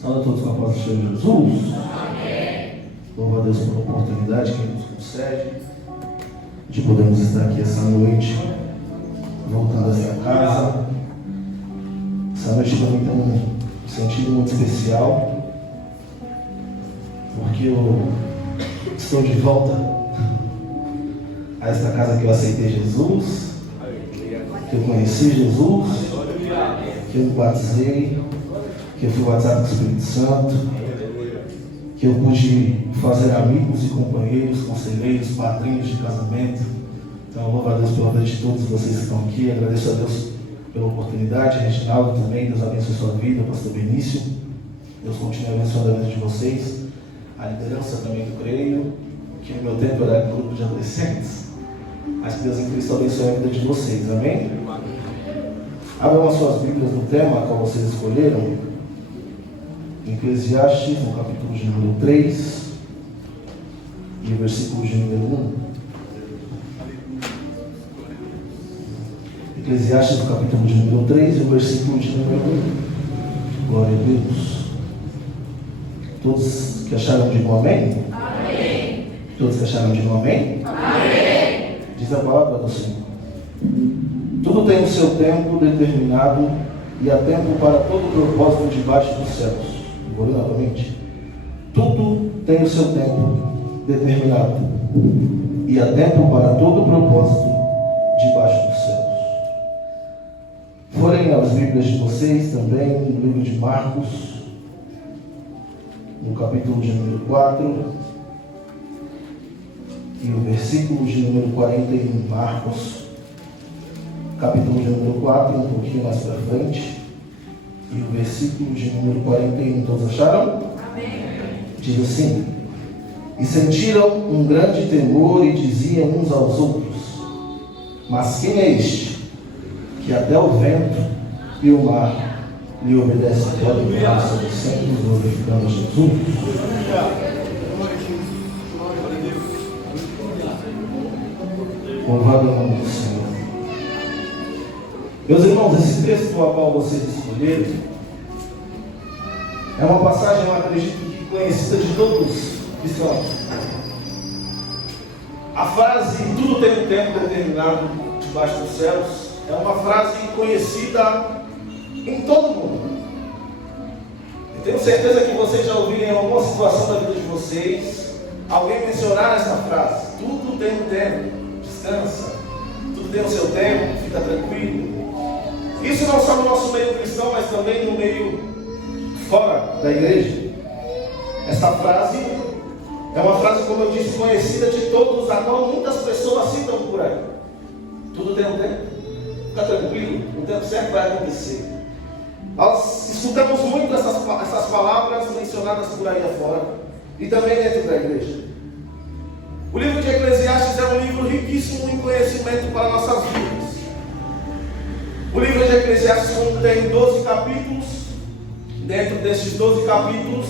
Saúde a todos com a paz do Senhor Jesus. Amém. Louvo a Deus pela oportunidade que Ele nos concede de podermos estar aqui essa noite, voltando a essa casa. Essa noite também tem um sentido muito especial, porque eu estou de volta a esta casa que eu aceitei Jesus, que eu conheci Jesus, que eu me batizei, que eu fui batizado com o Espírito Santo, que eu pude fazer amigos e companheiros, conselheiros, padrinhos de casamento. Então eu louvo a Deus pela vida de todos vocês que estão aqui, agradeço a Deus pela oportunidade, Reginaldo também, Deus abençoe a sua vida, Pastor Benício, Deus continue abençoando a vida de vocês, a liderança também do Creio, que no meu tempo era grupo de adolescentes, mas que Deus em Cristo abençoe a vida de vocês, amém? Abram as suas Bíblias no tema qual vocês escolheram, Eclesiastes, no capítulo de número 3, e o versículo de número 1. Eclesiastes, no capítulo de número 3, e o versículo de número 1. Glória a Deus. Todos que acharam, digam amém? Amém. Todos que acharam, digam amém? Amém. Diz a palavra do Senhor. Tudo tem o seu tempo determinado, e há tempo para todo propósito debaixo dos céus. Vou ler novamente. Tudo tem o seu tempo determinado, e há tempo para todo propósito debaixo dos céus. Forem as Bíblias de vocês também, no livro de Marcos, no capítulo de número 4, e o versículo de número 41, Marcos, capítulo de número 4, um pouquinho mais para frente. E o versículo de número 41, todos acharam? Amém. Diz assim: E sentiram um grande temor e diziam uns aos outros: Mas quem é este, que até o vento e o mar lhe obedecem? Podem falar sobre sempre glorificando Jesus. Louvado é o nome do Senhor. Meus irmãos, esse texto ao qual vocês escolheram é uma passagem, eu acredito que conhecida de todos que estão aqui. A frase "tudo tem um tempo determinado debaixo dos céus" é uma frase conhecida em todo mundo. Eu tenho certeza que vocês já ouviram em alguma situação da vida de vocês alguém mencionar essa frase: tudo tem um tempo, descansa, tudo tem o seu tempo, fica tranquilo. Isso não só no nosso meio cristão, mas também no meio fora da igreja. Essa frase é uma frase, como eu disse, conhecida de todos, a qual muitas pessoas citam por aí. Tudo tem um tempo, fica tranquilo, o tempo certo vai acontecer. Nós escutamos muito essas palavras mencionadas por aí afora e também dentro da igreja. O livro de Eclesiastes é um livro riquíssimo em conhecimento para nossas vidas. O livro de Eclesiastes contém 12 capítulos. Dentro destes 12 capítulos,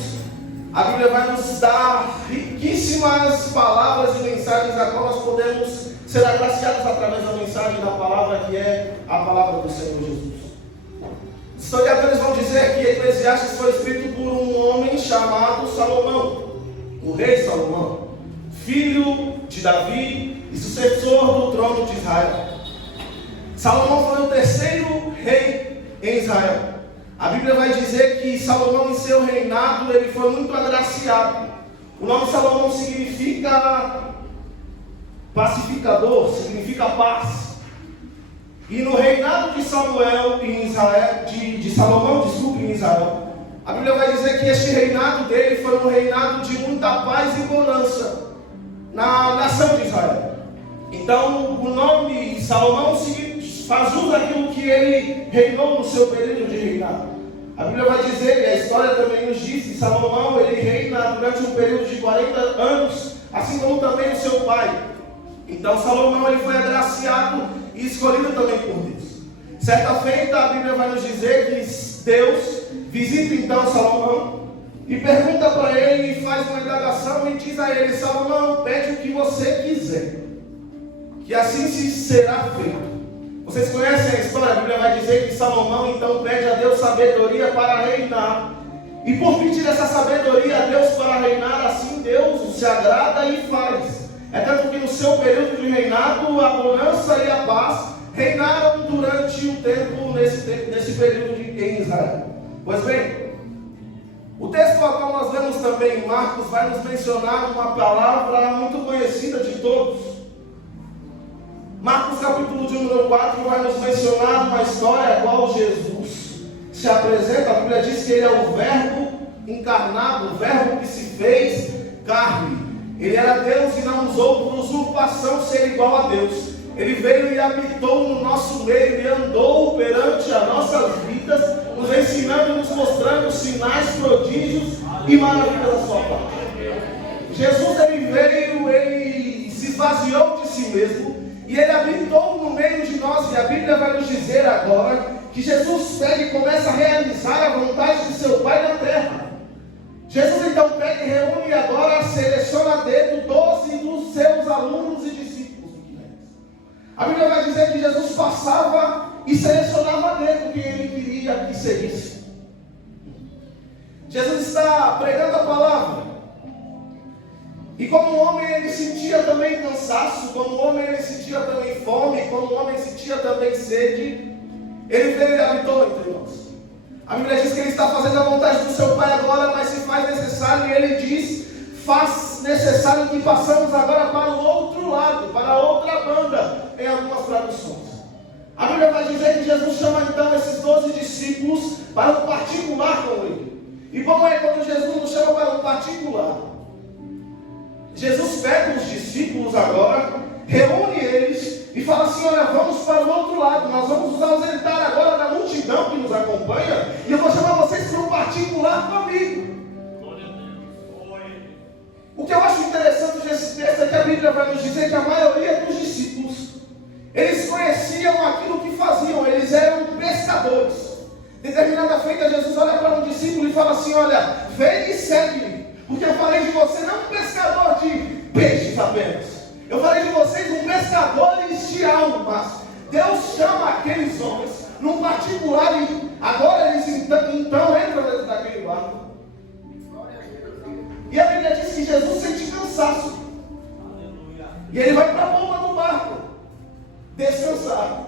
a Bíblia vai nos dar riquíssimas palavras e mensagens a qual nós podemos ser agraciados através da mensagem da palavra, que é a palavra do Senhor Jesus. Os historiadores vão dizer que Eclesiastes foi escrito por um homem chamado Salomão, o rei Salomão, filho de Davi e sucessor do trono de Israel. Salomão foi o terceiro rei em Israel. A Bíblia vai dizer que Salomão, em seu reinado, ele foi muito agraciado. O nome Salomão significa pacificador, significa paz. E no reinado de Samuel em Israel, de Salomão, em Israel, a Bíblia vai dizer que este reinado dele foi um reinado de muita paz e bonança na nação de Israel. Então, o nome Salomão faz uso daquilo que ele reinou no seu período de reinado. A Bíblia vai dizer, e a história também nos diz, que Salomão ele reina durante um período de 40 anos, assim como também o seu pai. Então Salomão ele foi agraciado e escolhido também por Deus. Certa feita a Bíblia vai nos dizer que Deus visita então Salomão e pergunta para ele e faz uma indagação e diz a ele: Salomão, pede o que você quiser, que assim se será feito. Vocês conhecem a história? A Bíblia vai dizer que Salomão então pede a Deus sabedoria para reinar. E por pedir essa sabedoria a Deus para reinar, assim Deus se agrada e faz. É tanto que no seu período de reinado, a bonança e a paz reinaram durante o tempo, nesse período em Israel. Pois bem, o texto ao qual nós lemos também em Marcos vai nos mencionar uma palavra muito conhecida de todos. Marcos capítulo de número 4 vai nos mencionar uma história a qual Jesus se apresenta. A Bíblia diz que ele é o verbo encarnado, o verbo que se fez carne. Ele era Deus e não usou por usurpação ser igual a Deus. Ele veio e habitou no nosso meio e andou perante as nossas vidas, nos ensinando e nos mostrando sinais, prodígios e maravilhas da sua parte. Jesus, ele veio, ele se esvaziou de si mesmo e ele habitou no meio de nós. E a Bíblia vai nos dizer agora que Jesus pega e começa a realizar a vontade de seu Pai na terra. Jesus então pega e reúne agora, seleciona a dedo 12 dos seus alunos e discípulos. A Bíblia vai dizer que Jesus passava e selecionava a dedo quem ele queria que seguisse. Jesus está pregando a palavra. E como homem ele sentia também cansaço, como homem ele sentia também fome, como homem sentia também sede, ele veio e habitou entre nós. A Bíblia diz que ele está fazendo a vontade do seu Pai agora, mas se faz necessário, e ele diz, faz necessário que passamos agora para o outro lado, para a outra banda, em algumas traduções. A Bíblia vai dizer que Jesus chama então esses 12 discípulos para um particular com ele. E como é quando Jesus nos chama para um particular? Jesus pega os discípulos agora, reúne eles e fala assim: olha, vamos para o outro lado, nós vamos nos ausentar agora da multidão que nos acompanha e eu vou chamar vocês para um particular comigo. O que eu acho interessante desse texto é que a Bíblia vai nos dizer que a maioria dos discípulos, eles conheciam aquilo que faziam, eles eram pescadores. Determinada feita, Jesus olha para um discípulo e fala assim: olha, vem e segue-me, porque eu falei de você não um pescador de peixes apenas, eu falei de vocês um pescadores de almas. Deus chama aqueles homens num particular e agora eles então entram dentro daquele barco. E a Bíblia diz que Jesus sente cansaço. E ele vai para a bomba do barco descansar.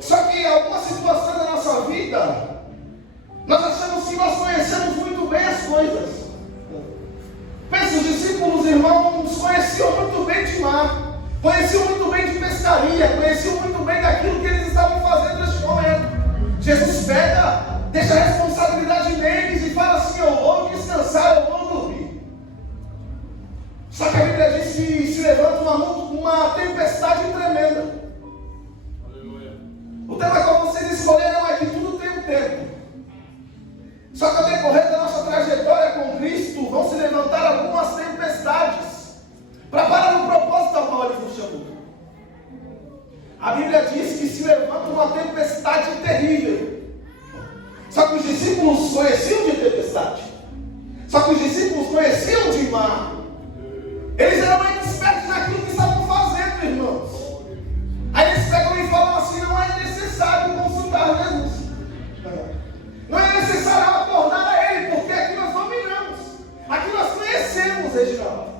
Só que em alguma situação da nossa vida, nós achamos que nós conhecemos muito bem as coisas. Pensa, os discípulos, irmãos, conheciam muito bem de mar, conheciam muito bem de pescaria, conheciam muito bem daquilo que eles estavam fazendo neste momento. Jesus pega, deixa a responsabilidade neles e fala assim: eu vou descansar, eu vou dormir. Só que a Bíblia diz que se levanta uma tempestade tremenda. O tema que vocês escolheram é que tudo tem um tempo. Só que ao decorrer da nossa trajetória com Cristo, vão se levantar algumas tempestades para parar no propósito ao qual Ele nos chamou. A Bíblia diz que se levanta uma tempestade terrível. Só que os discípulos conheciam de tempestade. Só que os discípulos conheciam de mar. Eles eram expertos naquilo que estavam fazendo, irmãos. Aí eles pegam e falam assim: não é necessário consultar Jesus. Não é necessário acordar a Ele, porque aqui nós dominamos. Aqui nós conhecemos, Reginaldo.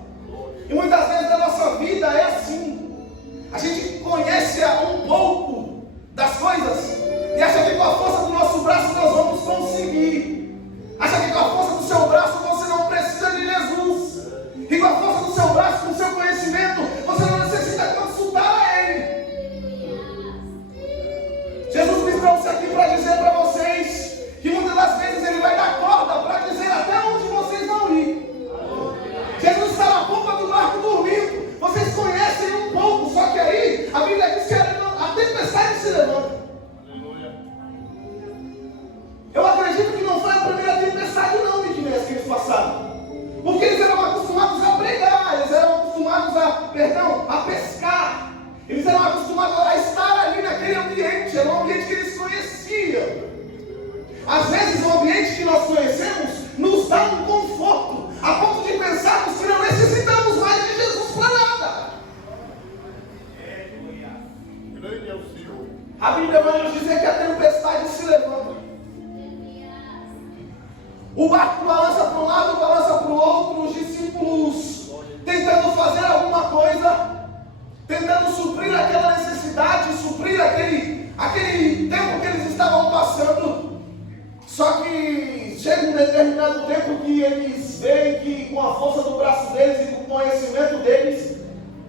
E muitas vezes a nossa vida é assim. A gente conhece um pouco das coisas e acha que com a força do nosso braço nós vamos conseguir. Acha que com a força do seu braço você não precisa de Jesus. E com a força do seu braço, com o seu conhecimento, você não necessita consultar a Ele. Jesus me trouxe aqui para dizer para vocês que muitas das vezes Ele vai dar corda para dizer até onde vocês vão ir. Jesus está na ponta do barco dormindo. Vocês conhecem um pouco, só que aí a Bíblia diz que a tempestade se levanta. Eu acredito que não foi a primeira tempestade não, Miquinés, que eles passaram. Porque eles eram acostumados a pregar, eles eram acostumados a pescar. Eles eram acostumados a estar ali naquele ambiente, era um ambiente que eles conheciam. Às vezes o ambiente que nós conhecemos nos dá um conforto, a ponto de pensarmos que não necessitamos mais de Jesus para nada. A Bíblia vai nos dizer que a tempestade se levanta. O barco balança para um lado, balança para o outro, os discípulos tentando fazer alguma coisa, tentando suprir aquela necessidade, suprir aquele tempo que eles estavam passando. Só que chega um determinado tempo que eles veem que com a força do braço deles e com o conhecimento deles,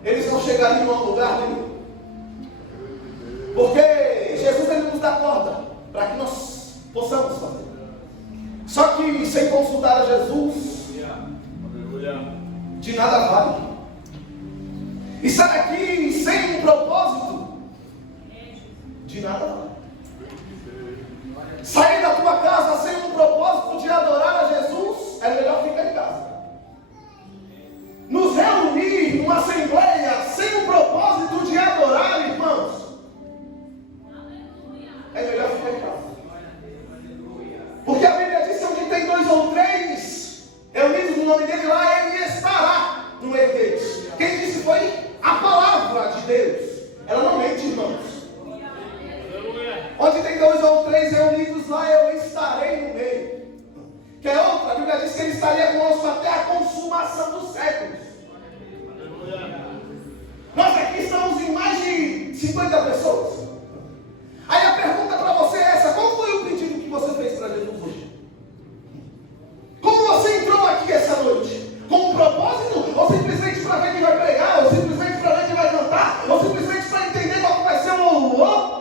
eles não chegariam a lugar nenhum. Porque Jesus ele nos dá corda para que nós possamos fazer. Só que sem consultar a Jesus, de nada vale. E sai daqui sem um propósito, de nada vale. Sair da tua casa sem um propósito de adorar a Jesus, é melhor ficar em casa. Nos reunir numa assembleia sem um propósito de adorar, irmãos, é melhor ficar em casa. Porque a Bíblia diz que onde tem 2 ou 3 reunidos no nome dele, lá ele estará no meio deles. Quem disse foi a palavra de Deus. Ela não mente, irmãos. Onde tem 2 ou 3 reunidos, lá eu estarei no meio. Que é outra, a Bíblia diz que ele estaria conosco até a consumação dos séculos. Nós aqui estamos em mais de 50 pessoas. Aí a pergunta para você é essa: qual foi o pedido que você fez para Jesus hoje? Como você entrou aqui essa noite? Com um propósito? Ou simplesmente para ver quem vai pregar? Ou simplesmente para ver quem vai cantar? Ou simplesmente para entender qual vai ser o louvor?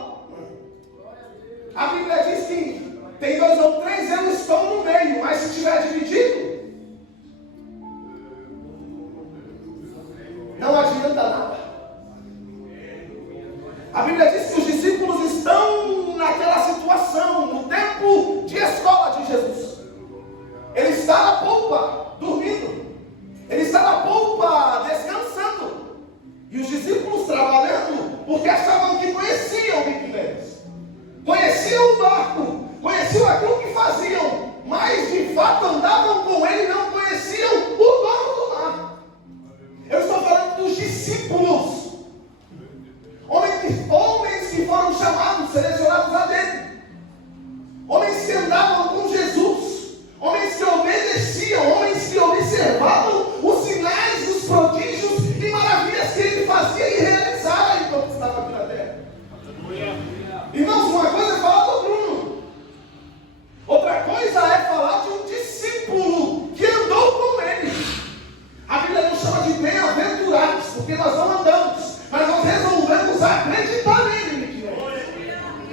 A Bíblia diz que tem 2 ou 3, eu estou no meio, mas se estiver dividido, não adianta nada. A Bíblia diz que os discípulos estão naquela situação, no tempo de escola de Jesus. Ele está na polpa, dormindo. Ele está na polpa, descansando. E os discípulos trabalhando, porque achavam que conheciam o Miqueles. Conheciam o barco, conheciam aquilo que faziam, mas de fato andavam com ele e não conheciam o dono do mar. Eu estou falando dos discípulos. Homens que foram chamados, selecionados a dele. Homens que andavam com Jesus. Homens que obedeciam. Homens que observavam os sinais, os prodígios e maravilhas que ele fazia e realizava enquanto estava aqui na terra. Irmãos, uma coisa é falar do Bruno. Outra coisa é falar de um discípulo que andou com ele. A Bíblia nos chama de bem-aventurados, porque nós não andamos, mas nós resolvemos acreditar nele.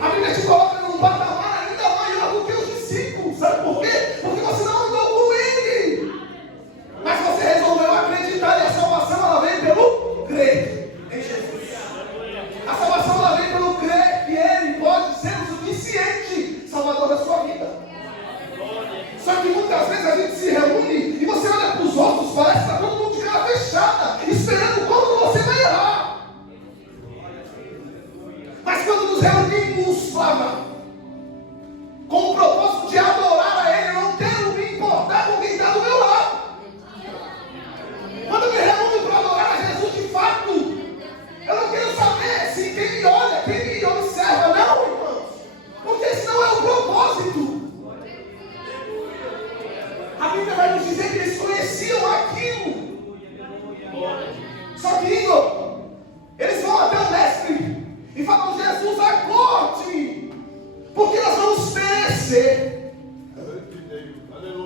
A Bíblia te coloca num patamar ainda maior do que os discípulos. Sabe por quê? Porque você não andou com ele, mas você resolveu acreditar. E a salvação ela vem pelo crer em Jesus. A salvação ela vem pelo crer que ele pode ser o suficiente salvador da sua vida. Só que muitas vezes a gente se reúne e você olha para os outros, parece que está todo mundo de cara fechada, esperando quando você vai errar. Mas quando nos reunimos, Flávia, com o propósito de adorar a Ele, eu não quero me importar com quem está do meu lado. Quando eu me reúno para adorar a Jesus de fato, eu não quero saber se quem me olha, quem me observa, não, irmãos, porque esse não é o propósito. A Bíblia vai nos dizer que eles conheciam aquilo. Só que, Igor, eles vão até o mestre e falam: Jesus, acorde, porque nós vamos perecer.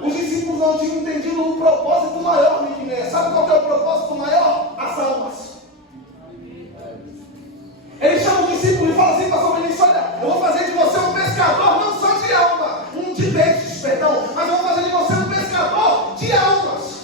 Os discípulos não tinham entendido o propósito maior, Miqueles. Sabe qual é o propósito maior? As almas. Ele chama o discípulo e fala assim: pastor Benício, olha, eu vou fazer de você um pescador, não só de alma, de peixes, perdão, mas eu vou fazer de você um pescador de almas.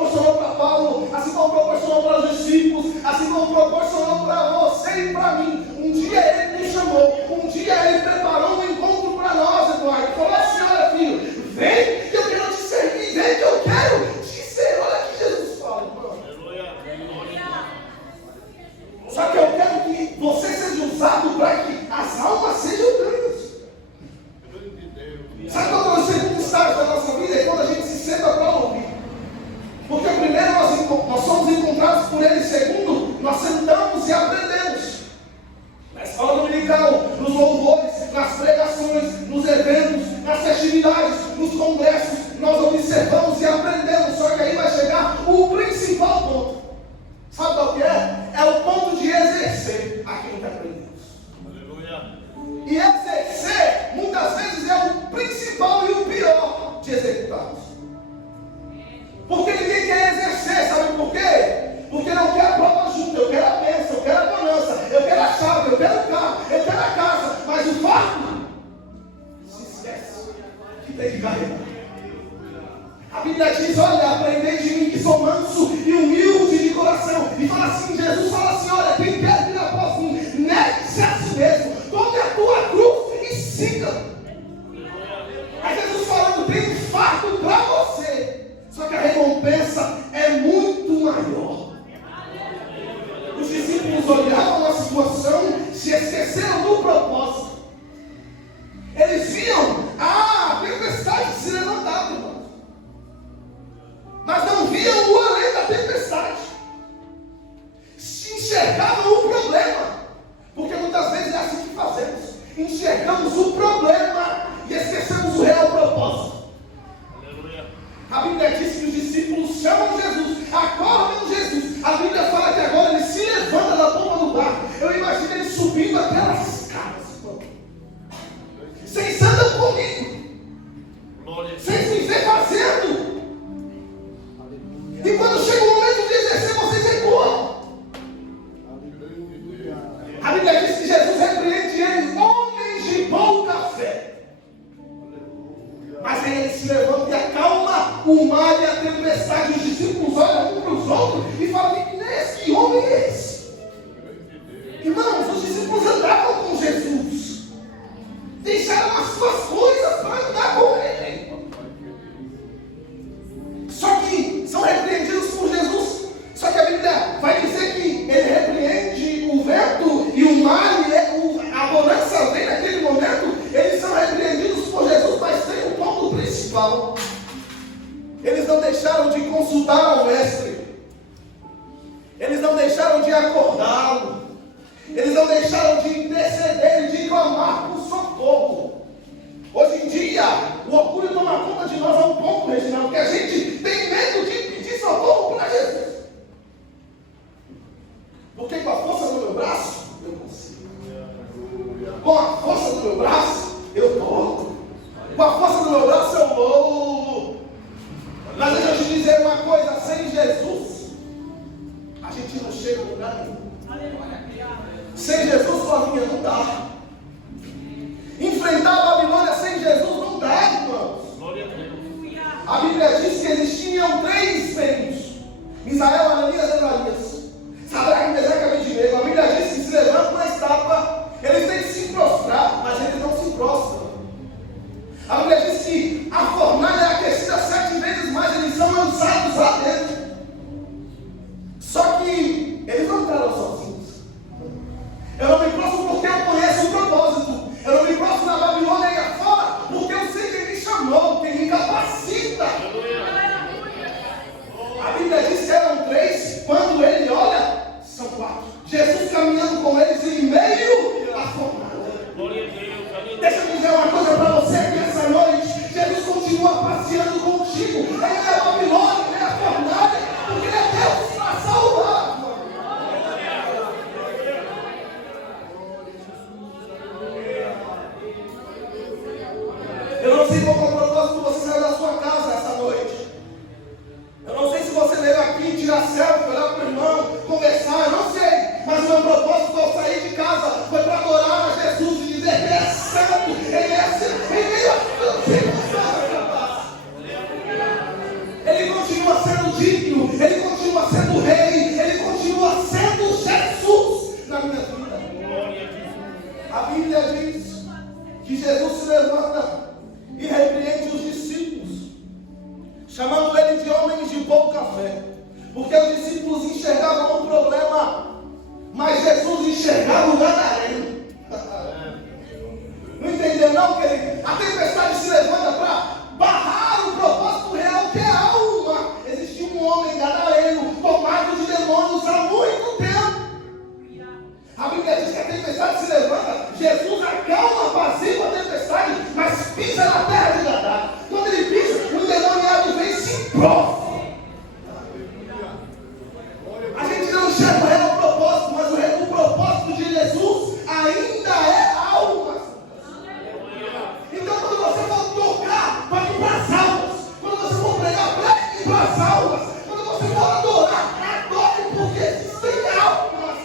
proporcionou para Paulo, assim como proporcionou para os discípulos, assim como proporcionou para você e para mim. Um dia Ele nos chamou, um dia Ele preparou um encontro para nós, Eduardo. Falou assim: olha, filho, vem que eu quero te servir, vem que eu quero te servir. Olha que Jesus fala, irmão. Só que eu quero que você seja usado para que as almas sejam ganhas. Sabe qual é o segundo estágio da nossa vida? É quando a gente se senta para ouvir. Porque primeiro nós somos encontrados por Ele, segundo, nós sentamos e aprendemos. Na escola dominical, nos louvores, nas pregações, nos eventos, nas festividades, nos congressos, nós observamos e aprendemos. Só que aí vai chegar o principal ponto. Sabe qual que é? É o ponto de exercer aquilo que aprendemos. Aleluia. E exercer, muitas vezes, é o principal e o pior de executarmos. Porque ninguém quer exercer, sabe por quê? Porque não quer a prova junto. Eu quero a bênção, eu quero a bonança, eu quero a chave, eu quero o carro, eu quero a casa. Mas o fato, se esquece que tem que carregar. A Bíblia diz: olha, aprendei de mim que sou manso e humilde de coração. E fala assim, Jesus fala assim: olha, quem quer vir após mim, negue-se a si mesmo, tome a tua cruz e siga. Aí Jesus falando, tem fardo para você. Só que a recompensa é muito maior. Os discípulos olhavam a situação, se esqueceram do propósito. Eles viam a tempestade se levantar, irmãos. Mas não viam o além da tempestade. Se enxergavam o problema. Porque muitas vezes é assim que fazemos. Enxergamos o problema e esquecemos o real propósito. Aleluia. A Bíblia diz que os discípulos chamam Jesus, acordam Jesus. A Bíblia fala que agora ele se levanta da pomba do barco. Eu imagino ele subindo aquelas escadas. Vocês andam comigo. Vocês me vêem fazendo. E quando chega o momento de exercer, vocês recuam. A Bíblia diz que Jesus repreende eles, homens de pouca fé. Mas aí ele se levanta e acalma o mar e a tempestade. Os discípulos olham um para os outros e falam: que homem é esse? Irmãos, os discípulos andavam com Jesus. Deixaram as suas coisas para andar com ele. Só que são repreendidos por Jesus. Só que a Bíblia vai dizer que ele repreende o vento e o mar, e a bonança vem naquele momento. Eles são repreendidos por Jesus, mas tem um ponto principal. Eles não deixaram de consultar ao Mestre. Eles não deixaram de acordá-lo. Eles não deixaram de interceder e de clamar por socorro. Hoje em dia, o orgulho toma conta de nós a um ponto, Reginaldo, que a gente tem medo de pedir socorro para Jesus. Porque com a força do meu braço, eu consigo. Com a força do meu braço, eu toco. Com a força do meu braço, eu louvo. Mas deixa eu te dizer uma coisa: sem Jesus, a gente não chega a lugar nenhum. Sem Jesus, Flavinha, não dá. Enfrentar a Babilônia sem Jesus não dá, irmãos. A Bíblia diz que existiam 3 reinos: Misael, Ananias e Azarias. Sadraque, Mesaque e Abednego. A Bíblia diz que se levantam na estátua, eles têm que se prostrar, mas eles não se prostram. A Bíblia diz que a fornalha é aquecida 7 vezes mais, eles são lançados lá dentro. Só que eles não entraram sozinhos. Eu não me prostro porque eu conheço o propósito. Eu não me prostro na Babilônia e afora, porque eu sei quem me chamou, quem me capacita. A Bíblia diz que eram 3, quando ele olha, são 4. Jesus caminhando com eles em meio à fornalha. Deixa eu dizer uma coisa para você aqui essa noite: Jesus continua passeando contigo. Ele é a Babilônia, ele é a fornalha, porque ele é Deus para salvar. Eu não sei qual é o propósito você sair da sua casa essa noite. Eu não sei se você veio aqui tirar selfie, olhar para o irmão, conversar, eu não sei. Mas o meu propósito ao sair de casa foi para adorar a Jesus e dizer que Ele é santo, Ele é santo, Ele continua sendo digno. Porque os discípulos enxergavam um problema, mas Jesus enxergava o gadareno. Não entendeu não, querido? A tempestade se levanta para barrar o propósito real, que é a alma. Existia um homem gadareno, tomado de demônios há muito tempo. A Bíblia diz que a tempestade se levanta, Jesus acalma, apazigua a tempestade, mas pisa na terra de Gadá. Quando ele pisa, o endemoniado vem e se prostra. A gente não enxerga o real propósito, mas o propósito de Jesus ainda é a alma. Então quando você for tocar, toque para as almas. Quando você for pregar, pregue para as almas. Quando você for adorar, adore, porque existem almas.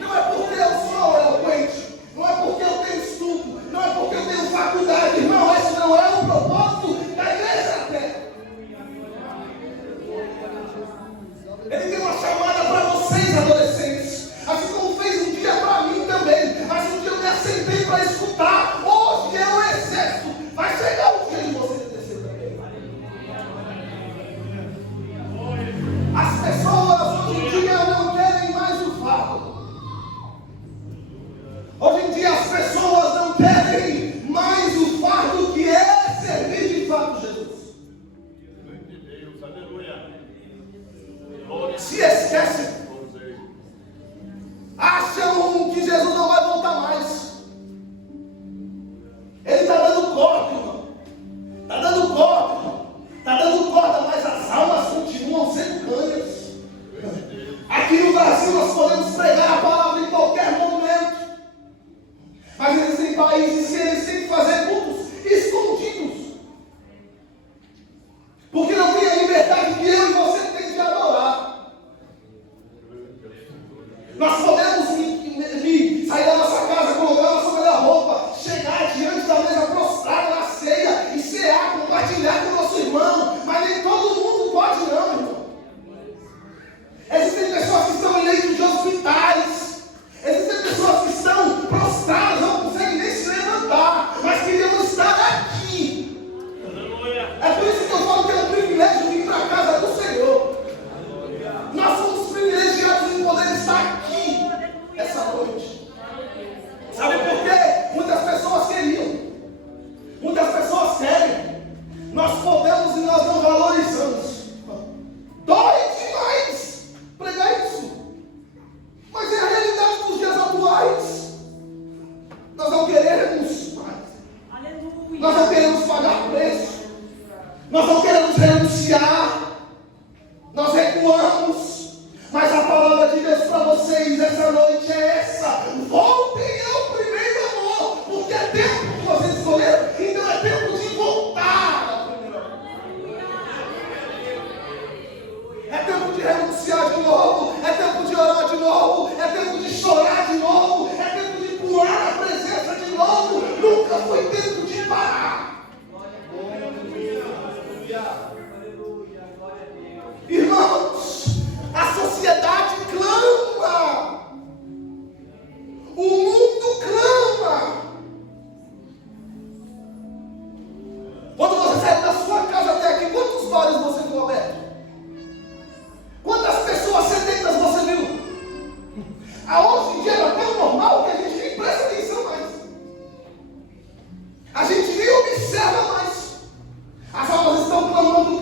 Não é porque eu sou eloquente, não é porque eu tenho estudo, não é porque eu tenho faculdade, irmão, esse não é o propósito da igreja na terra. Ele tem uma chamada para vocês, adolescentes, assim como fez um dia para mim também. Mas um dia eu me assentei para escutar. Hoje é o exército. Vai chegar o dia de vocês descer também. As pessoas hoje em dia não querem mais o fardo. Hoje em dia as pessoas não querem mais o fardo que é servir de fato Jesus. Se esquecem, acham que Jesus não vai voltar mais. Ele está dando corda, irmão. Está dando corda, irmão. Está dando corda, mas as almas continuam sendo ganhas. Aqui no Brasil nós podemos pregar a palavra em qualquer momento. Mas existem países que eles têm que fazer cultos escondidos. Porque não tem a liberdade que eu e você tem de adorar. Nós podemos sair da nossa casa, colocar a nossa melhor roupa, chegar diante da mesa prostrada na ceia e cear, compartilhar com o nosso irmão, mas nem todo mundo pode não, irmão. Existem pessoas que estão em leitos de hospitais, existem pessoas que estão prostradas, não conseguem nem se levantar, mas queriam estar aqui. É por isso que eu falo que é um privilégio vir para a casa do Senhor. Nós somos privilegiados em poder estar aqui essa noite. Sabe por quê? Muitas pessoas queriam, muitas pessoas querem. Nós podemos e nós não valorizamos. Dói demais pregar isso, mas é a realidade dos dias atuais. Nós não queremos mais. Nós não queremos pagar preço. Nós não queremos renunciar. Nós recuamos, mas a palavra de Deus para vocês essa noite é essa: voltem ao primeiro amor, porque é tempo que vocês escolheram, então é tempo de voltar ao primeiro amor. É tempo de renunciar de novo, é tempo de orar de novo, é tempo de chorar de novo, é tempo de pular na presença de novo. Nunca foi tempo de parar. Irmãos, a sociedade clama, o mundo clama. Quando você saiu da sua casa até aqui, quantos bares você viu aberto? Quantas pessoas sedentas você viu? Hoje em dia é tão normal que a gente nem presta atenção mais. A gente nem observa mais. As almas estão clamando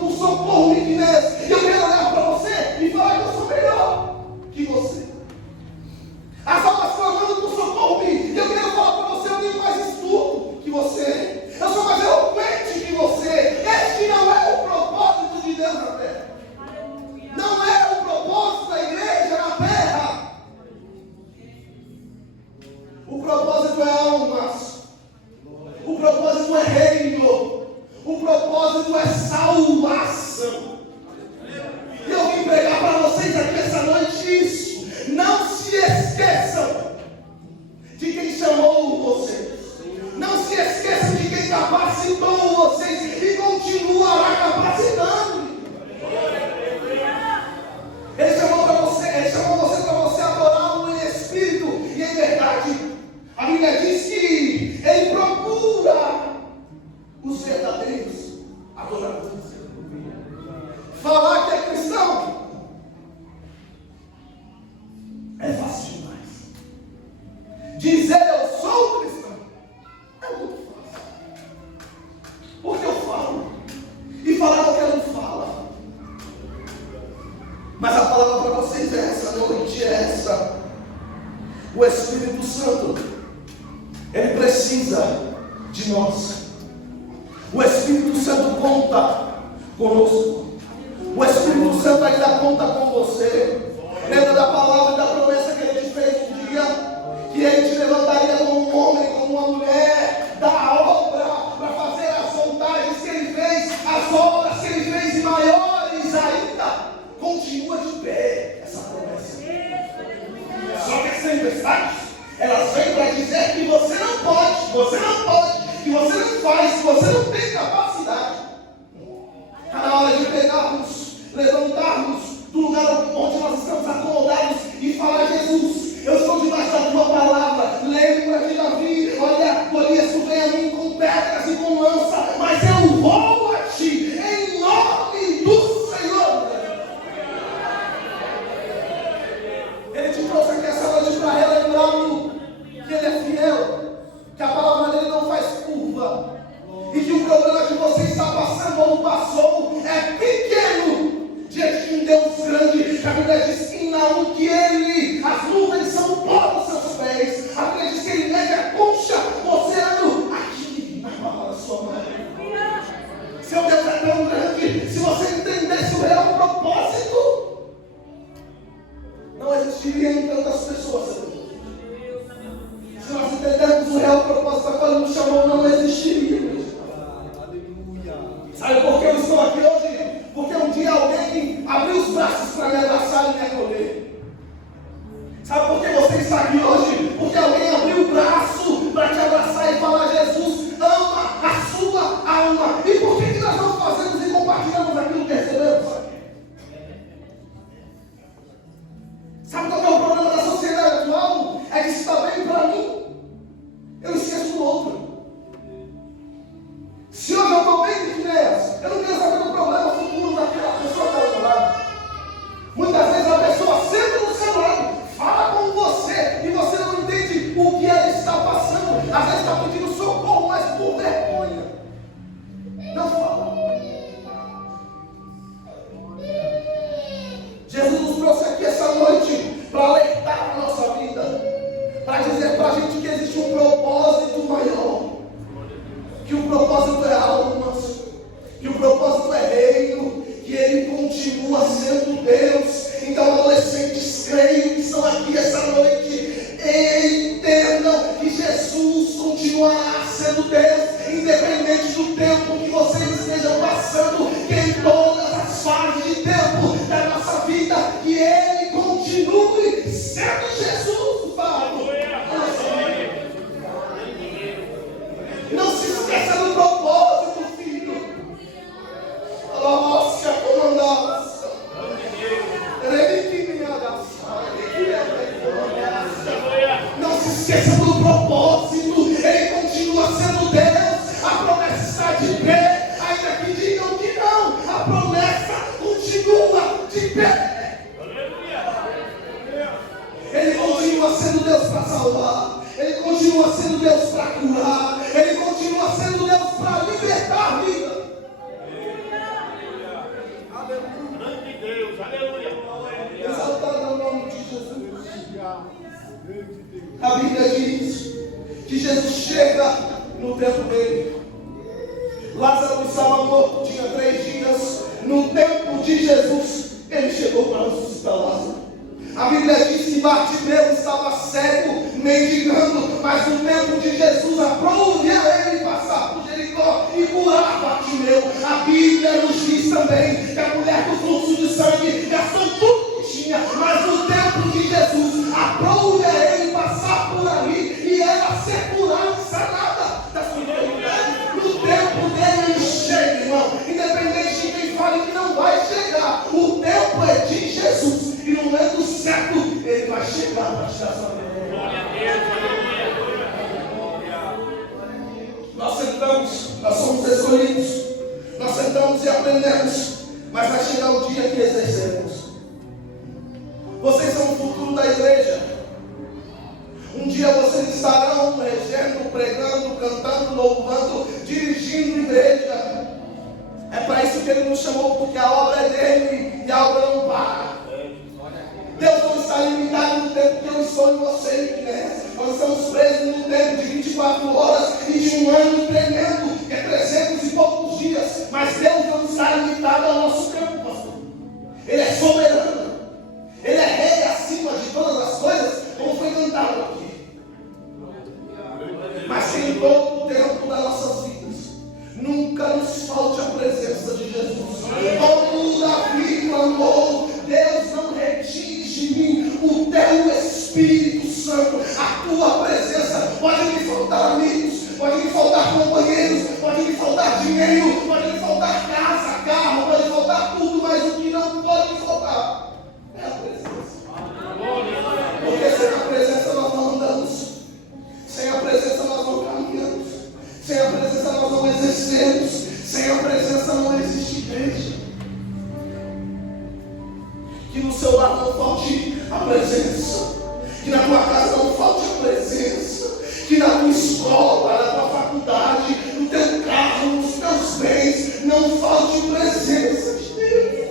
Falar que é cristão é fácil demais. Dizer eu sou cristão é muito fácil. Porque eu falo. E falar qualquer um fala. Mas a palavra para vocês é essa noite, é essa. O Espírito Santo, ele precisa de nós. O Espírito Santo conta conosco. O Espírito Santo ainda conta com você. Lembra da palavra e da promessa que ele te fez um dia? Que ele te levantaria como um homem, como uma mulher, da obra, para fazer as vontades que ele fez, as obras que ele fez e maiores ainda. Continua de pé essa promessa. Só que as tempestades, elas vêm para dizer que você não pode, que você não faz, que você não tem capacidade. Está na hora de pegarmos, levantarmos do lugar onde nós estamos acomodados e falar: Jesus, eu estou debaixo da tua palavra. Lembra de Davi: olha, Golias, tu vem a mim com pedras e com lança, mas eu vou a ti em nome do Senhor. Ele te trouxe aqui essa noite para relembrar-lo que ele é fiel, que a palavra dele não faz curva, e que o problema que você está passando ou passou é pequeno diante de um Deus grande. A Bíblia diz em Naum que ele, as nuvens são o pó dos seus pés. A Bíblia diz que ele mede a concha do oceano aqui na palma da sua mão. Seu Deus é tão grande. Se você entendesse o real propósito, não existiriam tantas pessoas. Se nós entendermos o real propósito a qual ele nos chamou, não existiria. Sabe por que eu estou aqui hoje? Porque um dia alguém abriu os braços para me abraçar e me acolher. Sabe por que você está aqui hoje? Porque alguém abriu o braço para te abraçar e falar: Jesus ama a sua alma. E por que nós não fazemos e compartilhamos aquilo que recebemos? Sabe qual é o problema da sociedade atual? É que se está bem para mim, eu esqueço do outro. Se hoje eu estou bem de Finéas, eu não quero saber do problema futuro daquela pessoa que está ao meu lado. Muitas vezes a pessoa senta do seu lado, fala com você, e você não entende o que ela está passando. Às vezes está pedindo socorro, mas por vergonha não fala. Jesus nos trouxe aqui essa noite para alertar a nossa vida, para dizer para a gente que existe um propósito maior. Que o propósito é almas, que o propósito é reino, que ele continua sendo Deus. Então, adolescentes, creio que estão aqui essa noite, entendam que Jesus continuará sendo Deus, independente do tempo que vocês estejam passando, que em todas as fases de tempo da nossa vida, que ele continue sendo Jesus, Pai. Não se esqueça do propósito, filho. Nossa, comandaça. Não se esqueça do propósito. Ele continua sendo Deus. A promessa está de pé. Ainda que digam que não, a promessa continua de pé. Ele continua sendo Deus para salvar. Ele continua sendo Deus para curar. Ele continua sendo Deus para libertar a vida. Aleluia. Grande Deus, aleluia. Exaltado é o nome de Jesus. A Bíblia diz que Jesus chega no tempo dele. Lázaro estava morto, tinha 3 dias. No tempo de Jesus, ele chegou para ressuscitar Lázaro. A Bíblia diz que Bartimeu estava cego, mendigando, mas no tempo de Jesus aprouve a ele passar por Jericó e curar Bartimeu. A Bíblia nos diz também que a mulher do fluxo de sangue gastou tudo que tinha, mas no tempo de Jesus aprouve a ele passar por ali e ela ser curada e sanada da sua enfermidade. No tempo dele ele chega, irmão, independente de quem fale que não vai chegar, o tempo é de Jesus. E no momento certo, ele vai chegar para te dar sua vida. Nós sentamos, nós somos escolhidos. Nós sentamos e aprendemos mas vai chegar o dia que exerceremos. Vocês são o futuro da igreja. Um dia vocês estarão regendo, pregando, cantando, louvando, dirigindo igreja. É para isso que Ele nos chamou, porque a obra é dele e a obra não para. Deus não está limitado no tempo que eu estou em você, né? Nós estamos presos num tempo de 24 horas e de um ano tremendo, que é 300 e poucos dias. Mas Deus não está limitado ao nosso tempo, pastor. Ele é soberano. Ele é rei acima de todas as coisas, como foi cantado aqui. Mas em todo o tempo das nossas vidas, nunca nos falte a presença de Jesus. Como Davi clamou, Deus, não retire de mim o teu Espírito Santo. A tua presença. Pode me faltar amigos, pode me faltar companheiros, pode me faltar dinheiro, pode me faltar casa, carro, pode me faltar tudo, mas o que não pode me faltar é a presença. Porque sem a presença nós não andamos. Sem a presença nós não caminhamos. Sem a presença nós não exercemos. Sem a presença não existe igreja. Que no seu lar não falte a presença. Que na tua casa não falte a presença. Que na tua escola, na tua faculdade, no teu carro, nos teus bens, não falte presença de Deus.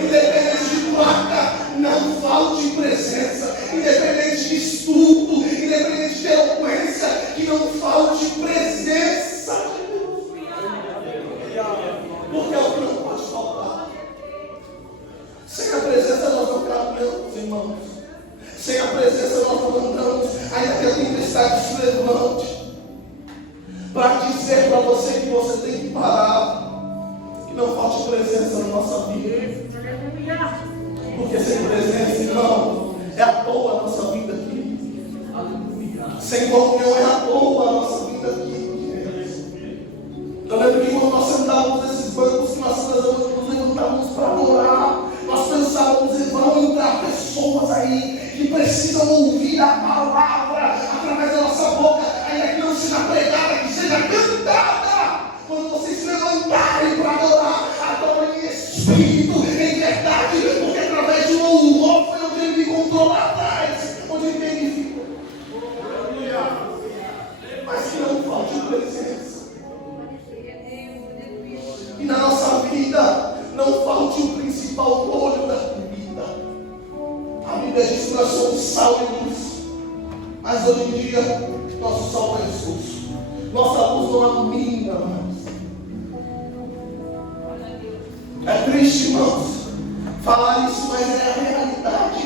Independente de placa, não falte presença. Independente de estudo, independente de eloquência, que não falte presença de Deus. Porque é o que não pode faltar. Sem a presença nós não caminhamos, irmãos. Sem a presença nós não andamos. Ainda que a tempestade se levante para dizer para você que você tem que parar. Que não falte presença na nossa vida. Porque sem presença, irmão, é à toa a nossa vida aqui. Sem comunhão é à toa a nossa vida aqui. Eu lembro que quando nós sentávamos nesses bancos, que nós nos levantávamos para adorar, nós pensávamos, vão entrar pessoas aí que precisam ouvir a palavra através da nossa boca, ainda que não seja pregada, que seja cantada. Quando vocês se levantarem para adorar, adorem em espírito, em verdade, porque através de um louvor foi onde Ele me encontrou lá atrás, onde Ele me edificou. Mas que não falte presença. E na nossa vida não falte o principal olho da vida. A Bíblia diz que nós somos sal e luz. Mas hoje em dia, nosso sal é Jesus. Nossa luz não ilumina mais. É triste, irmãos, falar isso, mas é a realidade.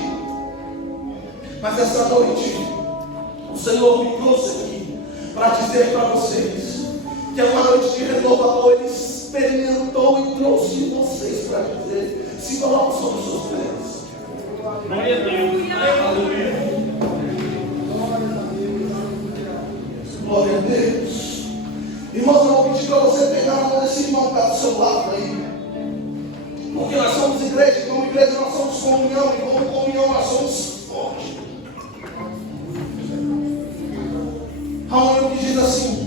Mas essa noite, o Senhor me trouxe aqui para dizer para vocês que é uma noite de renovador. Ele experimentou e trouxe vocês para dizer: se coloque sobre os seus pés. Glória a Deus. Aleluia. Glória a Deus. Irmãos, eu vou pedir para você pegar a mão desse irmão que está do seu lado aí. Porque nós somos igreja, e como igreja nós somos comunhão, e como comunhão nós somos fortes. Há um hino que diz assim: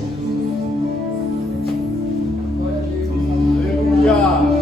Deus já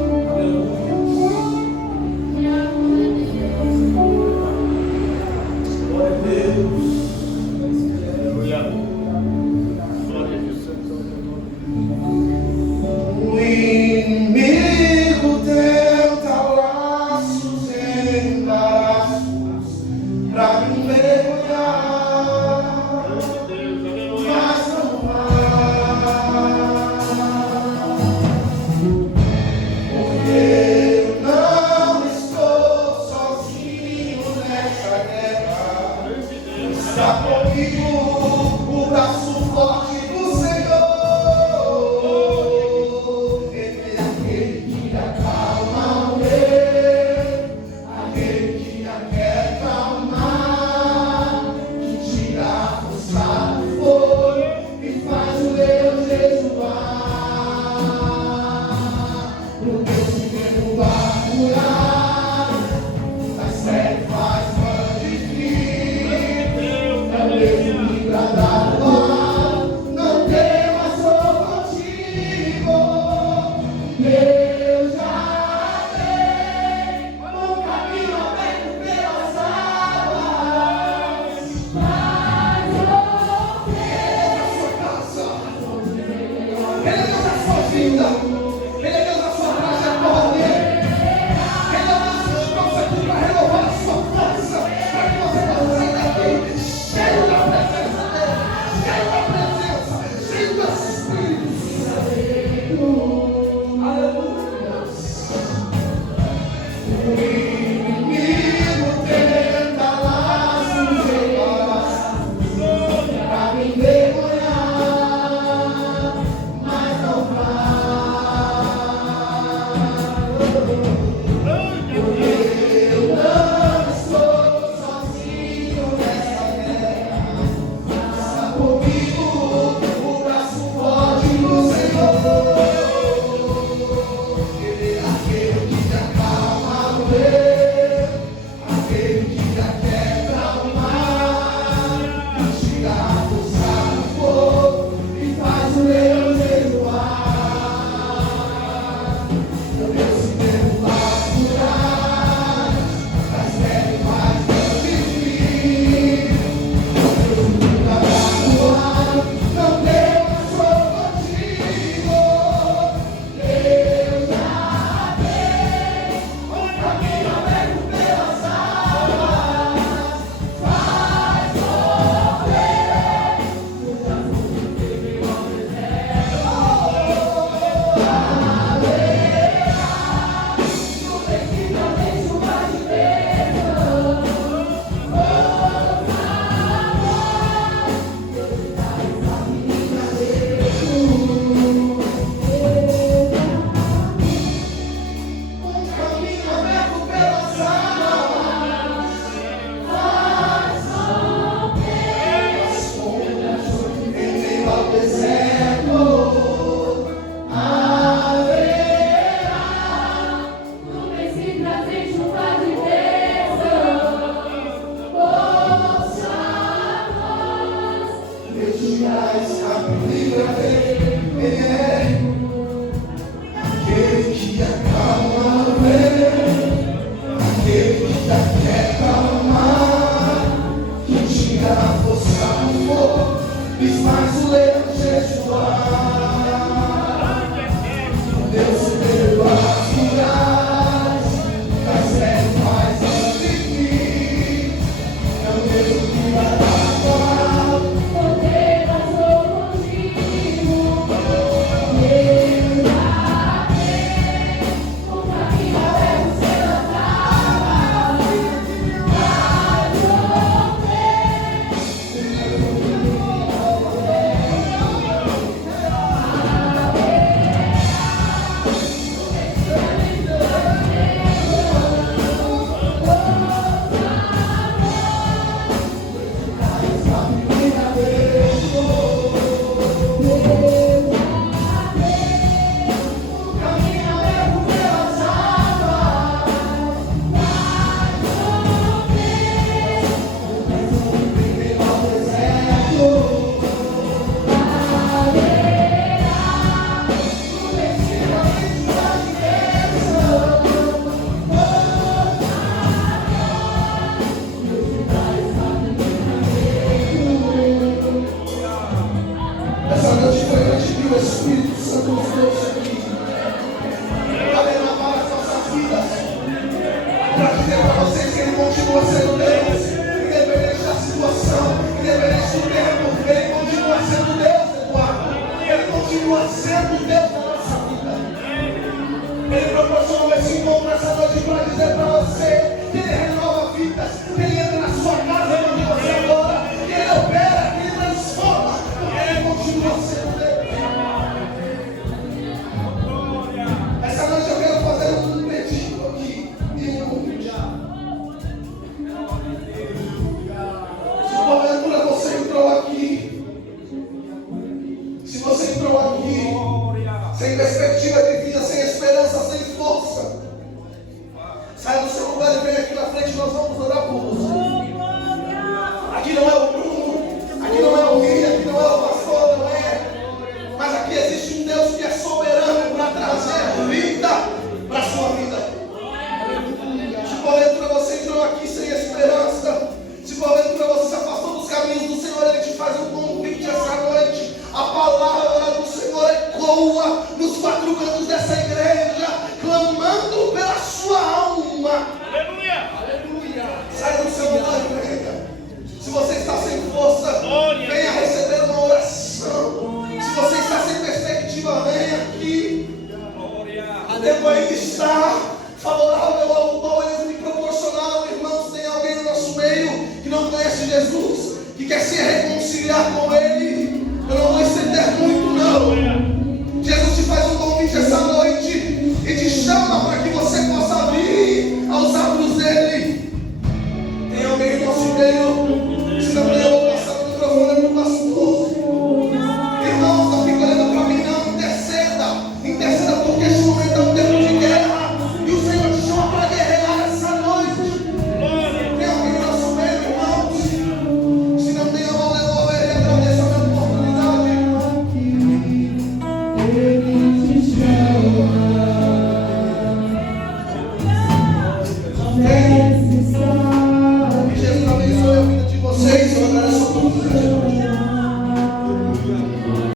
Jesus te faz um convite essa noite e te chama para que você